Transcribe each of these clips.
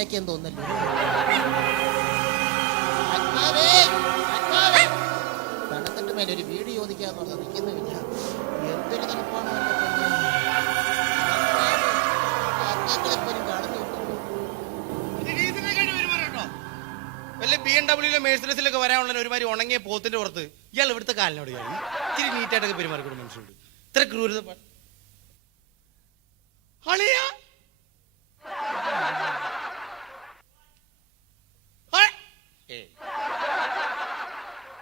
വൃത്തിയാക്കിയെന്ന് തോന്നല്ലോ. തണുത്തിട്ട് മേലെ ഒരു വീട് ചോദിക്കാന്ന് പറഞ്ഞാൽ നിൽക്കുന്നുമില്ല. എന്തൊരു തണുപ്പാണ് എപ്പോഴും കാണുന്നുണ്ട്. വല്ല BMW മെഴ്സിഡസിലൊക്കെ വരാനുള്ള ഒരുമാതിരി ഉണങ്ങിയ പോത്തിന്റെ പുറത്ത് ഇയാൾ ഇവിടുത്തെ കാലിനോട് ഇച്ചിരി നീറ്റായിട്ടൊക്കെ പെരുമാറിക്കൂടെ മനുഷ്യരോട്. ഇത്ര ക്രൂരത അളിയാ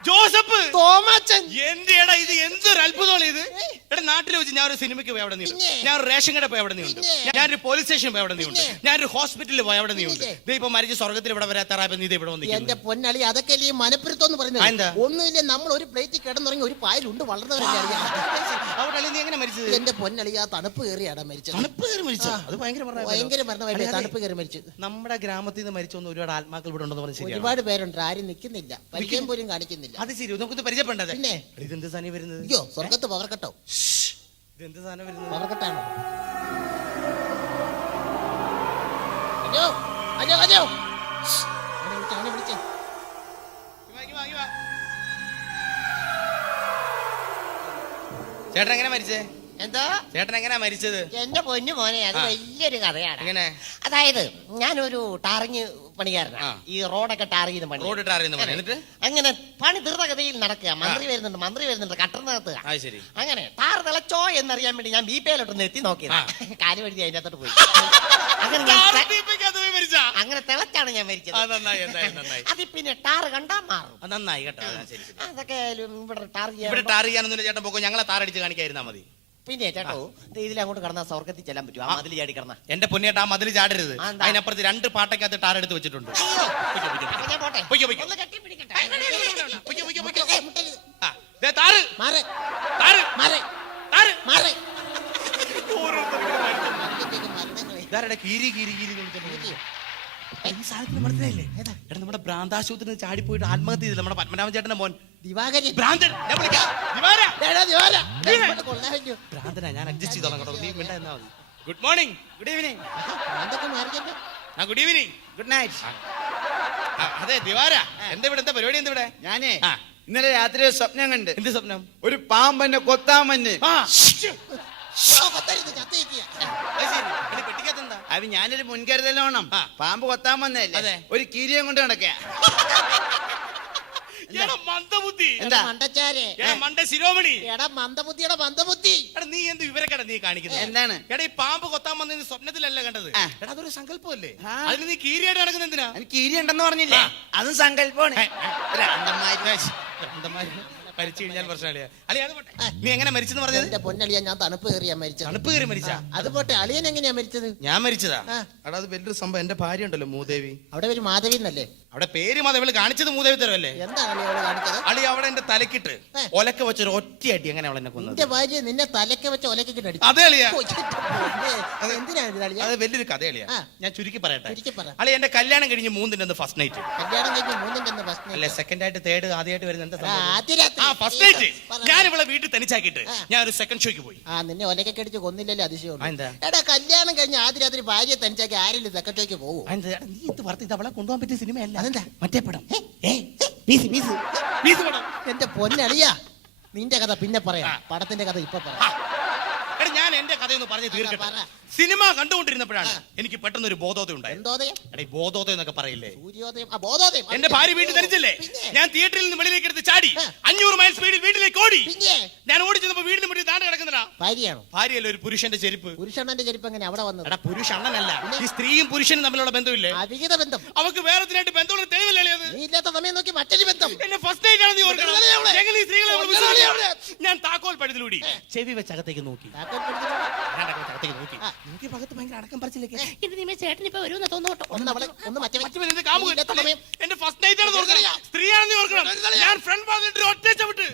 ജോസഫ് തോമാച്ചൻ. എന്റെ എടാ ഇത് എന്തൊരു അത്ഭുതമാണ് ഇത്. എടാ നാട്ടിൽ വെച്ച് ഞാൻ ഒരു സിനിമയ്ക്ക് പോയി അവിടെ നീണ്ട്, ഞാൻ ഒരു റേഷൻ കട പോയി അവിടെ നീണ്ട്, ഞാനൊരു പോലീസ് സ്റ്റേഷൻ പോയി അവിടെ നീണ്ട്, ഞാനൊരു ഹോസ്പിറ്റലിൽ പോയി അവിടെ നീണ്ട്. ഇപ്പൊ മരിച്ച സ്വർഗത്തിൽ ഇവിടെ വരാത്താറാ നീ ഇവിടെ വന്നു. എന്റെ പൊന്നളി അതൊക്കെ അല്ലേ മനപ്പുറത്തം എന്ന് പറയുന്നത്. ഒന്നുമില്ല, നമ്മൾ ഒരു പ്ലേറ്റ് കിടന്നുറങ്ങി ഒരു പായലുണ്ട് വളർന്നവരല്ലേ അറിയാം. അവിടെ നീ എങ്ങനെ മരിച്ചത്? എന്റെ പൊന്നളി ആ തണുപ്പ് കയറിയാണ് മരിച്ചത്. തണുപ്പ് കയറി മരിച്ചത്? അത് ഭയങ്കര മരണമായിട്ട് തണുപ്പ് കയറി മരിച്ചത്. നമ്മുടെ ഗ്രാമത്തിൽ നിന്ന് മരിച്ചൊന്നും ഒരുപാട് ആത്മാക്കൾ ഇവിടെ ഉണ്ടെന്ന് പറഞ്ഞു. ഒരുപാട് പേരുണ്ട്, ആരും നിൽക്കുന്നില്ല, പരിചയം പോലും കാണിക്കുന്നില്ല. അത് ശരി, നമുക്ക് പരിചയപ്പെട്ടത്. പിന്നെ ഇതെന്ത് സാധനം വരുന്നത്? അയ്യോ സ്വർഗത്ത് പവർ കട്ടോ. ഇതെന്ത് സാധനം വരുന്നത്? പവർ കട്ടാണോ? ഹലോ ഹലോ ഹലോ, അവനെ വിളിച്ചേ. ചേട്ടൻ എങ്ങനെ മരിച്ചേ? എന്തോ ചേട്ടൻ എങ്ങനെയാ മരിച്ചത്? എന്റെ പൊന്നു മോനെ, അത് വലിയൊരു കഥയാണ്. എങ്ങനെ? അതായത് ഞാനൊരു ടാറിങ് പണിക്കാരനാ. ഈ റോഡൊക്കെ ടാർ ചെയ്ത് പണി. റോഡ് ടാർ ചെയ്യുന്ന പണി. എന്നിട്ട് അങ്ങനെ പണി ധൃതഗതിയിൽ നടക്കുക. മന്ത്രി വരുന്നുണ്ട് കട്ടറിനകത്ത്. അങ്ങനെ ടാർ തിളച്ചോ എന്നറിയാൻ വേണ്ടി ഞാൻ ബിപിയിലോട്ടൊന്ന് എത്തി നോക്കിയത്. കാല് വഴുതി അതിന്റെ അകത്തോട്ട് പോയി. അങ്ങനെ തിളച്ചാണ് ഞാൻ മരിച്ചത്. അത് പിന്നെ ടാർ കണ്ടാ മാറും. നന്നായി കേട്ടോ. അതൊക്കെ ഇവിടെ ടാർ ചെയ്യാനൊന്നും ചേട്ടൻ പോകും, ഞങ്ങളെ താറടിച്ച് കാണിക്കായിരുന്നാ മതി. പിന്നെ ചേട്ടോ ഇതിലങ്ങോട്ട് കടന്നാ സ്വർഗത്തിൽ ചെല്ലാൻ പറ്റും. ആ മതിൽ ചാടി കടന്ന. എന്റെ പൊന്നിയേട്ടാ, ആ മതിൽ ചാടരുത്. അതിനപ്പുറത്ത് 2 പാട്ടക്കകത്ത് ടാർ എടുത്ത് വെച്ചിട്ടുണ്ട്. മനസ്സിലായില്ലേ? നമ്മുടെ ഭ്രാന്താശുപത്രി ചാടിപ്പോയിട്ട് ആത്മഹത്യ ചെയ്തില്ല നമ്മുടെ പത്മനാഭൻ ചേട്ടന്റെ മോൻ ദിവാകരൻ. ഭ്രാന്തനാ, ഞാൻ അഡ്ജസ്റ്റ് ചെയ്തോളാം കേട്ടോ. നീ മിണ്ടാ എന്നാ മതി. Good morning. Good evening. Good evening. Good night. അതെ ദിവാര, എന്താ പരിപാടി? എന്താ ഇവിടെ? ഞാനേ ഇന്നലെ രാത്രി ഒരു സ്വപ്നം കണ്ട്. എന്ത് സ്വപ്നം? ഒരു പാമ്പന്നെ കൊത്താമന്നെ. അത് ഞാനൊരു മുൻകരുതൽ വേണം. പാമ്പ് കൊത്താൻ വന്നല്ലേ, ഒരു കീരിയം കൊണ്ട് നടക്കുക. നീ എന്ത് വിവരക്കട നീ കാണിക്കുന്നത്? എന്താണ്? എടാ ഈ പാമ്പ് കൊത്താൻ വന്നതിന് സ്വപ്നത്തിലല്ല കണ്ടത്. എടാ അതൊരു സങ്കല്പമല്ലേ? അതിന് നീ കീരിയായിട്ട് നടക്കുന്ന എന്തിനാ? കീരി ഉണ്ടെന്ന് പറഞ്ഞില്ലേ, അതും സങ്കല്പമാണ്. മരിച്ചു കഴിഞ്ഞാൽ പ്രശ്നമില്ല. നീ എങ്ങനെ മരിച്ചെന്ന് പറഞ്ഞത്? എന്റെ പൊന്നളിയാ, ഞാൻ തണുപ്പ് കയറിയാ മരിച്ചത്. തണുപ്പ് കയറി മരിച്ച? അത് പോട്ടെ, അളിയൻ എങ്ങനെയാ മരിച്ചത്? ഞാൻ മരിച്ചതാ? എടാ അത് വലിയൊരു സംഭവം. എന്റെ ഭാര്യ ഉണ്ടല്ലോ മൂദേവി, അവിടെ ഒരു മാധവി എന്നല്ലേ അവിടെ പേര് മാധവി, കാണിച്ചത് മൂദേവി തരവല്ലേ? എന്താണ് അളി അവിടെ കാണിച്ചത്? അളി അവിടെ എന്റെ തലക്കിട്ട് ഒലക്ക വെച്ചൊരു ഒറ്റയടി. അങ്ങനെ അവളെന്നെ കൊന്നത്. എന്റെ ഭാര്യ നിന്നെ തലക്കെ വെച്ച ഒലക്കിട്ട് അടിച്ചു. അതെ അളിയാ, എന്തിനാണ്? അത് വലിയൊരു കഥയളിയാ. ഞാൻ ചുരുക്കി പറയട്ടെ. അളി എന്റെ കല്യാണം കഴിഞ്ഞ് 3 ഫസ്റ്റ് നൈറ്റ്. കല്യാണം കഴിഞ്ഞ് 3 ഫസ്റ്റ് അല്ലെ സെക്കൻഡ് ആയിട്ട് തേർഡ് ആദ്യമായിട്ട് വരുന്ന എന്താ? First night. ഞാൻ ഇവിടെ വീട്ടിൽ തനിച്ചാക്കിയിട്ട് ഞാൻ ഒരു സെക്കൻഡ് ഷോയ്ക്ക് പോയി. നിന്നെ ഒലക്കൊക്കെ അടിച്ച് കൊന്നില്ലല്ലേ അതിശയം? എടാ കല്യാണം കഴിഞ്ഞ് ആദ്യ രാത്രി ഭാര്യയെ തനിച്ചാക്കി ആരെങ്കിലും സെക്കൻഡ് ഷോയ്ക്ക് പോകും? നീ ഇത് വർത്തി അവളെ കൊണ്ടുപോകാൻ പറ്റിയ സിനിമയല്ല. അതെന്താ? മറ്റേ പടം. എന്റെ പൊന്നളിയാ, നിന്റെ കഥ പിന്നെ പറയാം, പടത്തിന്റെ കഥ ഇപ്പൊ പറയാം. ഞാൻ എന്റെ കഥയൊന്ന് പറഞ്ഞു തീർക്കട്ടെ. സിനിമ കണ്ടുകൊണ്ടിരുന്നപ്പോഴാണ് എനിക്ക് പെട്ടെന്നൊരു ബോധോദയം ഉണ്ടായത്. ബോധോദയം എന്നൊക്കെ പറയില്ലേ? എന്റെ ഭാര്യ വീട്ടിൽ തനിച്ചല്ലേ, ഞാൻ തിയേറ്ററിൽ നിന്ന് വെളിയിലേക്ക് എടുത്ത് ചാടി 500 മൈൽ സ്പീഡിൽ വീട്ടിലേക്ക് ഓടി. ഞാൻ ഓടി ചെന്നപ്പോ വീടിന് മുന്നിൽ താണ്ട് കിടക്കുന്നതാ ഭാര്യയാണോ? ഭാര്യയല്ല, ഒരു പുരുഷന്റെ ചെരുപ്പ്. പുരുഷണ്ണന്റെ ചെരുപ്പ് എങ്ങനെ അവിടെ വന്നത്? എടാ പുരുഷണ്ണനല്ല, ഈ സ്ത്രീയും പുരുഷനും തമ്മിലുള്ള ബന്ധമില്ലേ? അവിഹിത ബന്ധം. അവർക്ക് വേറെ ബന്ധമുള്ള തെളിവല്ലേ അത്? നീ ഇല്ലാത്ത സമയം നോക്കി മറ്റൊരു ബന്ധം. എന്നെ ഫസ്റ്റ് നൈറ്റ് ആണ് നീ ഓർക്കണം. ഞാൻ താക്കോൽ പഴുതിലൂടി ചെവി വെച്ച് അകത്തേക്ക് നോക്കി. അടക്കം പറിച്ചിലേക്ക് ചേട്ടനിപ്പോ വരുമെന്ന് തോന്നോട്ടോ. എന്റെ ഫസ്റ്റ് നൈറ്റ് ആണ് സ്ത്രീയാണെന്ന് ഓർക്കണം. ഞാൻ ഫ്രണ്ട് ഭാഗത്ത് ഒറ്റ ചവിട്ട്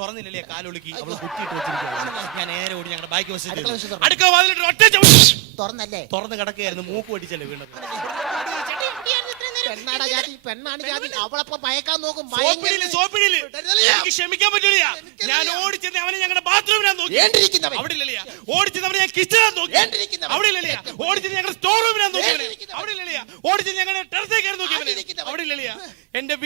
തുറന്നില്ലേ, കാലൊളുക്കി അവള് കുറ്റിയിട്ട് വെച്ചിരിക്കുകയാണ്. ഞാൻ നേരെ ഓടി ഞങ്ങളുടെ ബാക്കി വശത്ത് അടുക്കള വാതിലിട്ട് ഒറ്റ ചവിട്ട് തുറന്നല്ലേ, തുറന്ന് കിടക്കുകയായിരുന്നു. മൂക്ക് പഠിച്ചല്ലേ വീണത്. പെണ്ണാണ് ജാതി, അവളപ്പോ മയക്കാൻ നോക്കും. ക്ഷമിക്കാൻ പറ്റില്ല. ഞാൻ ഓടിച്ചെന്ന് അവനെ ഞങ്ങളുടെ ബാത്റൂമിനാ നോക്കി. അവിടെ ഇല്ലല്ലേ. ഓടിച്ചെന്ന് അവനെ ഞാൻ കിച്ചണാ നോക്കി. അവിടെ ഇല്ലല്ലേ. ഓടിച്ചെന്ന് ഞങ്ങളുടെ സ്റ്റോർ റൂമിനാ നോക്കി. അവിടെ ഇല്ലല്ലേ.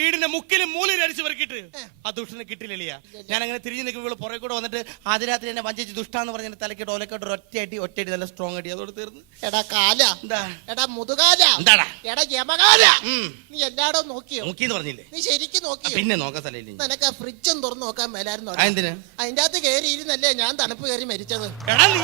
വീടിന്റെ മുക്കിലും മൂലയിൽ അടിച്ചു പെറുക്കിട്ട് ആ ദുഷ്ടനെ കിട്ടില്ല. ഞാൻ അങ്ങനെ തിരിഞ്ഞു നിൽക്കുമ്പോൾ ഇവള് പുറകെ കൂടെ വന്നിട്ട് ആദ്യ രാത്രി എന്നെ വഞ്ചിച്ച് ദുഷ്ടാന്ന് പറഞ്ഞ തലക്കിട്ട് ഓലക്കോട്ട് ഒറ്റയടി നല്ല സ്ട്രോങ് അടി അതോട് തീർന്നു. എടാ കാല, എന്താ എടാ മുതുകാല, എന്താടാ എടാ യമകാല, നീ എല്ലായിടവും നോക്കിയോ? നോക്കിന്ന് പറഞ്ഞില്ലേ? നീ ശരിക്കും നോക്കിയോ? പിന്നെ നോക്കാൻ സ്ഥലമില്ല. നിനക്ക് ആ ഫ്രിഡ്ജും തുറന്നു നോക്കാൻ മേലായിരുന്നു. എന്തിനാ? അതിന്റെ അകത്ത് കയറി ഇരുന്നല്ലേ ഞാൻ തണുപ്പ് കയറി മരിച്ചത്. എടാ നീ